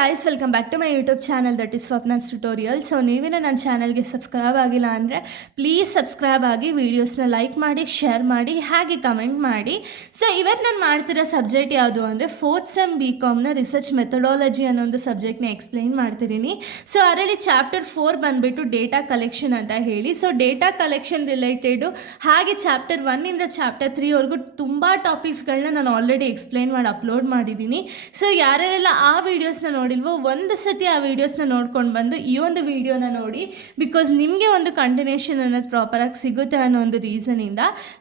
Guys welcome back to my YouTube channel that is Swapna's tutorial. So ನೀವೇನೋ ನನ್ನ ಚಾನಲ್ಗೆ subscribe ಆಗಿಲ್ಲ ಅಂದರೆ ಪ್ಲೀಸ್ ಸಬ್ಸ್ಕ್ರೈಬ್ ಆಗಿ, ವೀಡಿಯೋಸ್ನ ಲೈಕ್ ಮಾಡಿ, ಶೇರ್ ಮಾಡಿ, ಹಾಗೆ ಕಮೆಂಟ್ ಮಾಡಿ. ಸೊ ಇವತ್ತು ನಾನು ಮಾಡ್ತಿರೋ ಸಬ್ಜೆಕ್ಟ್ ಯಾವುದು ಅಂದರೆ 4th ಸೆಮ್ BComನ ರಿಸರ್ಚ್ ಮೆಥಡಾಲಜಿ ಅನ್ನೋ ಒಂದು ಸಬ್ಜೆಕ್ಟ್ನ ಎಕ್ಸ್ಪ್ಲೈನ್ ಮಾಡ್ತಿದ್ದೀನಿ. ಸೊ ಅದರಲ್ಲಿ ಚಾಪ್ಟರ್ 4 ಬಂದುಬಿಟ್ಟು ಡೇಟಾ ಕಲೆಕ್ಷನ್ ಅಂತ ಹೇಳಿ. ಸೊ ಡೇಟಾ ಕಲೆಕ್ಷನ್ ರಿಲೇಟೆಡು ಹಾಗೆ ಚಾಪ್ಟರ್ 1ಇಂದ ಚಾಪ್ಟರ್ 3ವರೆಗೂ ತುಂಬ ಟಾಪಿಕ್ಸ್ಗಳನ್ನ ನಾನು ಆಲ್ರೆಡಿ ಎಕ್ಸ್ಪ್ಲೈನ್ ಮಾಡಿ ಅಪ್ಲೋಡ್ ಮಾಡಿದ್ದೀನಿ. ಸೊ ಯಾರ್ಯಾರೆಲ್ಲ ಆ ವೀಡಿಯೋಸ್ನ ನೋಡಿಲ್ವೋ ಒಂದು ಸತಿ ಆ ವೀಡಿಯೋಸ್ನ ನೋಡ್ಕೊಂಡು ಬಂದು ಈ ಒಂದು ವೀಡಿಯೋನ ನೋಡಿ, ಬಿಕಾಸ್ ನಿಮಗೆ ಒಂದು ಕಂಟಿನ್ಯೂಷನ್ ಅನ್ನೋದು ಪ್ರಾಪರಾಗಿ ಸಿಗುತ್ತೆ ಅನ್ನೋ ಒಂದು ರೀಸನಿಂದ.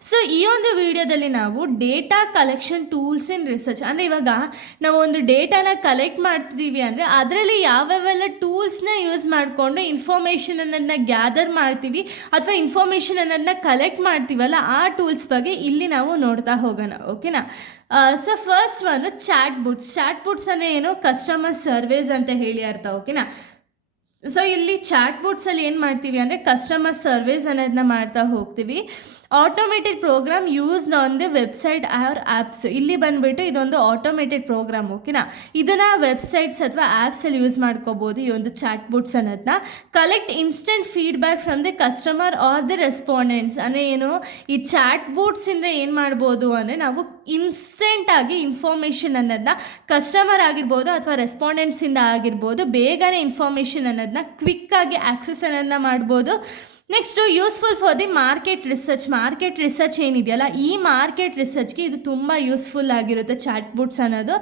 ಸೊ ಈ ಒಂದು ವಿಡಿಯೋದಲ್ಲಿ ನಾವು data collection tools in research ಅಂದರೆ ಇವಾಗ ನಾವು ಒಂದು ಡೇಟಾನ ಕಲೆಕ್ಟ್ ಮಾಡ್ತಿದ್ದೀವಿ ಅಂದರೆ ಅದರಲ್ಲಿ ಯಾವ್ಯಾವೆಲ್ಲ ಟೂಲ್ಸ್ನ ಯೂಸ್ ಮಾಡಿಕೊಂಡು ಇನ್ಫಾರ್ಮೇಷನ್ ಅನ್ನೋದನ್ನ ಗ್ಯಾದರ್ ಮಾಡ್ತೀವಿ ಅಥವಾ ಇನ್ಫಾರ್ಮೇಷನ್ ಅನ್ನೋದನ್ನ ಕಲೆಕ್ಟ್ ಮಾಡ್ತೀವಲ್ಲ, ಆ ಟೂಲ್ಸ್ ಬಗ್ಗೆ ಇಲ್ಲಿ ನಾವು ನೋಡ್ತಾ ಹೋಗೋಣ. ಓಕೆನಾ? ಸೊ ಫಸ್ಟ್ ಒಂದು ಚಾಟ್ ಬುಟ್ಸ್ ಅಂದರೆ ಏನು, ಕಸ್ಟಮರ್ ಸರ್ವೇಸ್ ಅಂತ ಹೇಳಿ ಅರ್ಥ. ಓಕೆನಾ? ಸೊ ಇಲ್ಲಿ ಚಾಟ್ ಬುಟ್ಸಲ್ಲಿ ಏನು ಮಾಡ್ತೀವಿ ಅಂದರೆ ಕಸ್ಟಮರ್ ಸರ್ವೇಸ್ ಅನ್ನೋದನ್ನ ಮಾಡ್ತಾ ಹೋಗ್ತೀವಿ. Automated program used on the website or apps. ಇಲ್ಲಿ ಬಂದುಬಿಟ್ಟು ಇದೊಂದು ಆಟೋಮೇಟೆಡ್ ಪ್ರೋಗ್ರಾಮ್. ಓಕೆನಾ? ಇದನ್ನು ವೆಬ್ಸೈಟ್ಸ್ ಅಥವಾ ಆ್ಯಪ್ಸಲ್ಲಿ ಯೂಸ್ ಮಾಡ್ಕೋಬೋದು. ಈ ಒಂದು ಚಾಟ್ ಬುಟ್ಸ್ ಅನ್ನೋದನ್ನ collect instant feedback from the customer R the respondents. ಅಂದರೆ ಏನು, ಈ ಚಾಟ್ ಬುಟ್ಸಿಂದ ಏನು ಮಾಡ್ಬೋದು ಅಂದರೆ ನಾವು ಇನ್ಸ್ಟೆಂಟಾಗಿ ಇನ್ಫಾರ್ಮೇಷನ್ ಅನ್ನೋದನ್ನ ಕಸ್ಟಮರ್ ಆಗಿರ್ಬೋದು ಅಥವಾ ರೆಸ್ಪಾಂಡೆಂಟ್ಸಿಂದ ಆಗಿರ್ಬೋದು ಬೇಗನೆ ಇನ್ಫಾರ್ಮೇಷನ್ ಅನ್ನೋದನ್ನ ಕ್ವಿಕ್ಕಾಗಿ ಆ್ಯಕ್ಸೆಸ್ ಅನ್ನೋದನ್ನ ಮಾಡ್ಬೋದು. Next useful for the market research ಏನಿದೆಯಲ್ಲ, ಈ ಮಾರ್ಕೆಟ್ ರಿಸರ್ಚ್ಗೆ ಇದು ತುಂಬ ಯೂಸ್ಫುಲ್ ಆಗಿರುತ್ತೆ ಚಾಟ್ ಬುಟ್ಸ್ ಅನ್ನೋದು.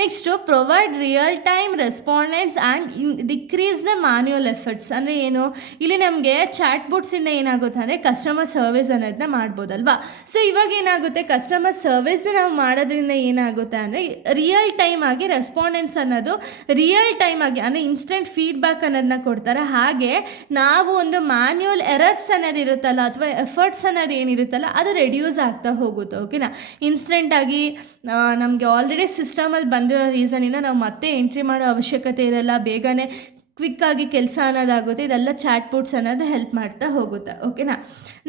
Next provide real time respondents and decrease the manual efforts. ಅಂದರೆ ಏನು, ಇಲ್ಲಿ ನಮಗೆ ಚಾಟ್ ಬುಟ್ಸಿಂದ ಏನಾಗುತ್ತೆ ಅಂದರೆ ಕಸ್ಟಮರ್ ಸರ್ವಿಸ್ ಅನ್ನೋದನ್ನ ಮಾಡ್ಬೋದಲ್ವಾ. ಸೊ ಇವಾಗ ಏನಾಗುತ್ತೆ, ಕಸ್ಟಮರ್ ಸರ್ವಿಸ್ನ ನಾವು ಮಾಡೋದ್ರಿಂದ ಏನಾಗುತ್ತೆ ಅಂದರೆ ರಿಯಲ್ ಟೈಮ್ ಆಗಿ ರೆಸ್ಪಾಂಡೆಂಟ್ಸ್ ಅನ್ನೋದು ರಿಯಲ್ ಟೈಮ್ ಆಗಿ ಅಂದರೆ ಇನ್ಸ್ಟೆಂಟ್ ಫೀಡ್ಬ್ಯಾಕ್ ಅನ್ನೋದನ್ನ ಕೊಡ್ತಾರೆ. ಹಾಗೆ ನಾವು ಒಂದು ಮ್ಯಾನ್ಯುಯಲ್ ಎರರ್ಸ್ ಅನ್ನೋದು ಇರುತ್ತಲ್ಲ ಅಥವಾ ಎಫರ್ಟ್ಸ್ ಅನ್ನೋದು ಏನಿರುತ್ತಲ್ಲ ಅದು ರೆಡ್ಯೂಸ್ ಆಗ್ತಾ ಹೋಗುತ್ತೆ. ಓಕೆನಾ? ಇನ್ಸ್ಟೆಂಟಾಗಿ ನಮಗೆ ಆಲ್ರೆಡಿ ಸಿಸ್ಟಮಲ್ಲಿ ಬಂದಿರೋ ರೀಸನಿಂದ ನಾವು ಮತ್ತೆ ಎಂಟ್ರಿ ಮಾಡೋ ಅವಶ್ಯಕತೆ ಇರಲ್ಲ, ಬೇಗನೆ ಕ್ವಿಕ್ಕಾಗಿ ಕೆಲಸ ಅನ್ನೋದಾಗುತ್ತೆ. ಇದೆಲ್ಲ ಚಾಟ್ ಬುಟ್ಸ್ ಅನ್ನೋದು ಹೆಲ್ಪ್ ಮಾಡ್ತಾ ಹೋಗುತ್ತೆ. ಓಕೆನಾ?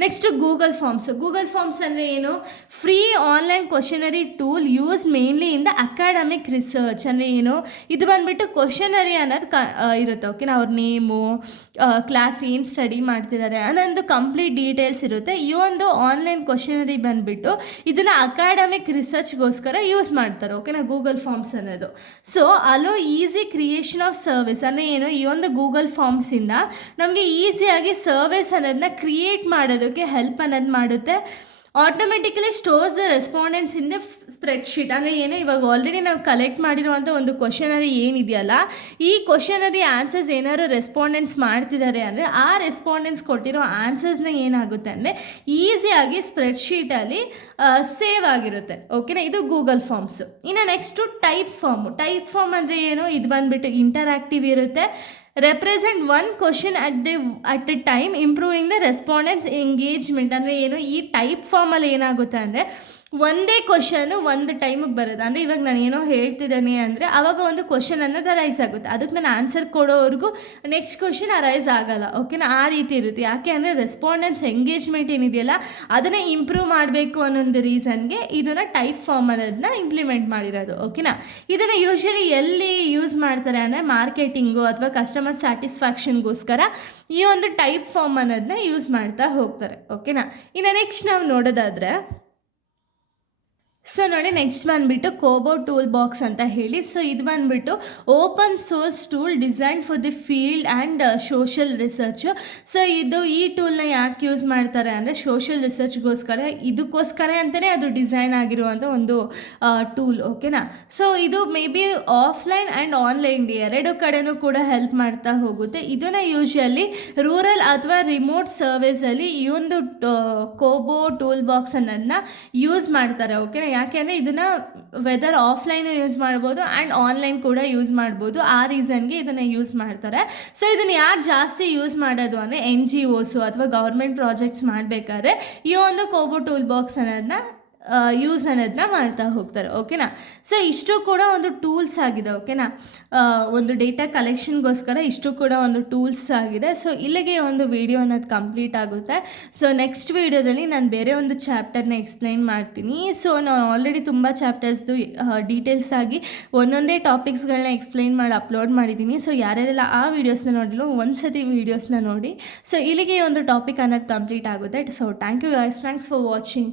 ನೆಕ್ಸ್ಟು ಗೂಗಲ್ ಫಾರ್ಮ್ಸ್ ಅಂದರೆ ಏನು, free online questionnaire tool use mainly in the academic research. ಅಂದರೆ ಏನು, ಇದು ಬಂದುಬಿಟ್ಟು ಕ್ವಶನರಿ ಅನ್ನೋದು ಇರುತ್ತೆ. ಓಕೆನಾ? ಅವ್ರ ನೇಮು, ಕ್ಲಾಸ್ ಏನು ಸ್ಟಡಿ ಮಾಡ್ತಿದ್ದಾರೆ ಅನ್ನೋದು ಕಂಪ್ಲೀಟ್ ಡೀಟೇಲ್ಸ್ ಇರುತ್ತೆ. ಈ ಒಂದು ಆನ್ಲೈನ್ ಕ್ವಶನರಿ ಬಂದುಬಿಟ್ಟು ಇದನ್ನು ಅಕಾಡೆಮಿಕ್ ರಿಸರ್ಚ್ಗೋಸ್ಕರ ಯೂಸ್ ಮಾಡ್ತಾರೆ. ಓಕೆನಾ? ಗೂಗಲ್ ಫಾರ್ಮ್ಸ್ ಅನ್ನೋದು. So hello easy creation of service ಅಂದರೆ ಏನು, ಈ ಒಂದು ಗೂಗಲ್ ಫಾರ್ಮ್ಸಿಂದ ನಮಗೆ ಈಸಿಯಾಗಿ ಸರ್ವಿಸ್ ಅನ್ನೋದನ್ನ ಕ್ರಿಯೇಟ್ ಮಾಡೋದಕ್ಕೆ ಹೆಲ್ಪ್ ಅನ್ನೋದು ಮಾಡುತ್ತೆ. Automatically stores the respondents in the spreadsheet. ಅಂದರೆ ಏನು, ಇವಾಗ ಆಲ್ರೆಡಿ ನಾವು ಕಲೆಕ್ಟ್ ಮಾಡಿರುವಂಥ ಒಂದು ಕ್ವಶನರಿ ಏನಿದೆಯಲ್ಲ, ಈ ಕ್ವಶನರಿ ಆನ್ಸರ್ಸ್ ಏನಾದ್ರು ರೆಸ್ಪಾಂಡೆನ್ಸ್ ಮಾಡ್ತಿದ್ದಾರೆ ಅಂದರೆ ಆ ರೆಸ್ಪಾಂಡೆನ್ಸ್ ಕೊಟ್ಟಿರೋ ಆನ್ಸರ್ಸ್ನ ಏನಾಗುತ್ತೆ ಅಂದರೆ ಈಸಿಯಾಗಿ ಸ್ಪ್ರೆಡ್ಶೀಟಲ್ಲಿ ಸೇವ್ ಆಗಿರುತ್ತೆ. ಓಕೆನಾ? ಇದು ಗೂಗಲ್ ಫಾರ್ಮ್ಸು. ಇನ್ನು ನೆಕ್ಸ್ಟು ಟೈಪ್ ಫಾರ್ಮ್ ಅಂದರೆ ಏನು, ಇದು ಬಂದುಬಿಟ್ಟು ಇಂಟರಾಕ್ಟಿವ್ ಇರುತ್ತೆ. Represent one question at a time improving the respondents engagement. ಅಂದರೆ ಏನು, ಈ ಟೈಪ್ ಫಾರ್ಮಲ್ಲಿ ಏನಾಗುತ್ತೆ ಅಂದರೆ ಒಂದೇ ಕ್ವಶನು ಒಂದು ಟೈಮಿಗೆ ಬರುತ್ತೆ. ಅಂದರೆ ಇವಾಗ ನಾನು ಏನೋ ಹೇಳ್ತಿದ್ದೇನೆ ಅಂದರೆ ಆವಾಗ ಒಂದು ಕ್ವಶನ್ ಅನ್ನೋದು ಅರೈಸ್ ಆಗುತ್ತೆ, ಅದಕ್ಕೆ ನಾನು ಆನ್ಸರ್ ಕೊಡೋವರೆಗೂ ನೆಕ್ಸ್ಟ್ ಕ್ವಶನ್ ಅರೈಸ್ ಆಗಲ್ಲ. ಓಕೆನಾ? ಆ ರೀತಿ ಇರುತ್ತೆ. ಯಾಕೆ ಅಂದರೆ ರೆಸ್ಪಾಂಡೆನ್ಸ್ ಎಂಗೇಜ್ಮೆಂಟ್ ಏನಿದೆಯಲ್ಲ ಅದನ್ನು ಇಂಪ್ರೂವ್ ಮಾಡಬೇಕು ಅನ್ನೋದು ರೀಸನ್ಗೆ ಇದನ್ನು ಟೈಪ್ ಫಾರ್ಮ್ ಅನ್ನೋದನ್ನ ಇಂಪ್ಲಿಮೆಂಟ್ ಮಾಡಿರೋದು. ಓಕೆನಾ? ಇದನ್ನು ಯೂಶ್ವಲಿ ಎಲ್ಲಿ ಯೂಸ್ ಮಾಡ್ತಾರೆ ಅಂದರೆ ಮಾರ್ಕೆಟಿಂಗು ಅಥವಾ ಕಸ್ಟಮರ್ ಸ್ಯಾಟಿಸ್ಫ್ಯಾಕ್ಷನ್ಗೋಸ್ಕರ ಈ ಒಂದು ಟೈಪ್ ಫಾರ್ಮ್ ಅನ್ನೋದನ್ನ ಯೂಸ್ ಮಾಡ್ತಾ ಹೋಗ್ತಾರೆ. ಓಕೆನಾ? ಇನ್ನು ನೆಕ್ಸ್ಟ್ ನಾವು ನೋಡೋದಾದರೆ, ಸೊ ನೋಡಿ ನೆಕ್ಸ್ಟ್ ಬಂದುಬಿಟ್ಟು ಕೋಬೋ ಟೂಲ್ ಬಾಕ್ಸ್ ಅಂತ ಹೇಳಿ. ಸೊ ಇದು ಬಂದುಬಿಟ್ಟು open source tool design for the field and social research. So ಈ ಟೂಲ್ನ ಯಾಕೆ ಯೂಸ್ ಮಾಡ್ತಾರೆ ಅಂದರೆ ಸೋಷಲ್ ರಿಸರ್ಚ್ಗೋಸ್ಕರ, ಇದಕ್ಕೋಸ್ಕರ ಅಂತಲೇ ಅದು ಡಿಸೈನ್ ಆಗಿರುವಂಥ ಒಂದು ಟೂಲ್. ಓಕೆನಾ? ಸೊ ಇದು may be offline and online ಎರಡು ಕಡೆನೂ ಕೂಡ ಹೆಲ್ಪ್ ಮಾಡ್ತಾ ಹೋಗುತ್ತೆ. ಇದನ್ನು ಯೂಶ್ವಲಿ ರೂರಲ್ ಅಥವಾ ರಿಮೋಟ್ ಸರ್ವಿಸಲ್ಲಿ ಈ ಒಂದು ಕೋಬೋ ಟೂಲ್ ಬಾಕ್ಸ್ ಅನ್ನೋದನ್ನ ಯೂಸ್ ಮಾಡ್ತಾರೆ. ಓಕೆನಾ? ಯಾಕೆಂದರೆ ಇದನ್ನು ವೆದರ್ ಆಫ್ಲೈನು ಯೂಸ್ ಮಾಡ್ಬೋದು ಆ್ಯಂಡ್ ಆನ್ಲೈನ್ ಕೂಡ ಯೂಸ್ ಮಾಡ್ಬೋದು. ಆ ರೀಸನ್ಗೆ ಇದನ್ನು ಯೂಸ್ ಮಾಡ್ತಾರೆ. ಸೊ ಇದನ್ನು ಯಾರು ಜಾಸ್ತಿ ಯೂಸ್ ಮಾಡೋದು ಅಂದರೆ NGOಸು ಅಥವಾ ಗೌರ್ಮೆಂಟ್ ಪ್ರಾಜೆಕ್ಟ್ಸ್ ಮಾಡಬೇಕಾದ್ರೆ ಈ ಒಂದು ಕೋಬೋ ಟೂಲ್ ಬಾಕ್ಸ್ ಅನ್ನೋದನ್ನ ಯೂಸ್ ಅನ್ನೋದನ್ನ ಮಾಡ್ತಾ ಹೋಗ್ತಾರೆ. ಓಕೆನಾ. ಸೊ ಇಷ್ಟು ಕೂಡ ಒಂದು ಟೂಲ್ಸ್ ಆಗಿದೆ. ಓಕೆನಾ. ಒಂದು ಡೇಟಾ ಕಲೆಕ್ಷನ್ಗೋಸ್ಕರ ಇಷ್ಟು ಕೂಡ ಒಂದು ಟೂಲ್ಸ್ ಆಗಿದೆ. ಸೊ ಇಲ್ಲಿಗೆ ಒಂದು ವಿಡಿಯೋ ಅನ್ನೋದು ಕಂಪ್ಲೀಟ್ ಆಗುತ್ತೆ. ಸೊ ನೆಕ್ಸ್ಟ್ ವಿಡಿಯೋದಲ್ಲಿ ನಾನು ಬೇರೆ ಒಂದು ಚಾಪ್ಟರ್ನ ಎಕ್ಸ್ಪ್ಲೈನ್ ಮಾಡ್ತೀನಿ. ಸೊ ನಾನು ಆಲ್ರೆಡಿ ತುಂಬ ಚಾಪ್ಟರ್ಸ್ದು ಡೀಟೇಲ್ಸ್ ಆಗಿ ಒಂದೊಂದೇ ಟಾಪಿಕ್ಸ್ಗಳನ್ನ ಎಕ್ಸ್ಪ್ಲೈನ್ ಮಾಡಿ ಅಪ್ಲೋಡ್ ಮಾಡಿದ್ದೀನಿ. ಸೊ ಯಾರ್ಯಾರೆಲ್ಲ ಆ ವೀಡಿಯೋಸ್ನ ನೋಡಿಲ್ಲ ಒಂದ್ಸತಿ ವೀಡಿಯೋಸ್ನ ನೋಡಿ. ಸೊ ಇಲ್ಲಿಗೆ ಒಂದು ಟಾಪಿಕ್ ಅನ್ನೋದು ಕಂಪ್ಲೀಟ್ ಆಗುತ್ತೆ. So thank you guys, thanks for watching.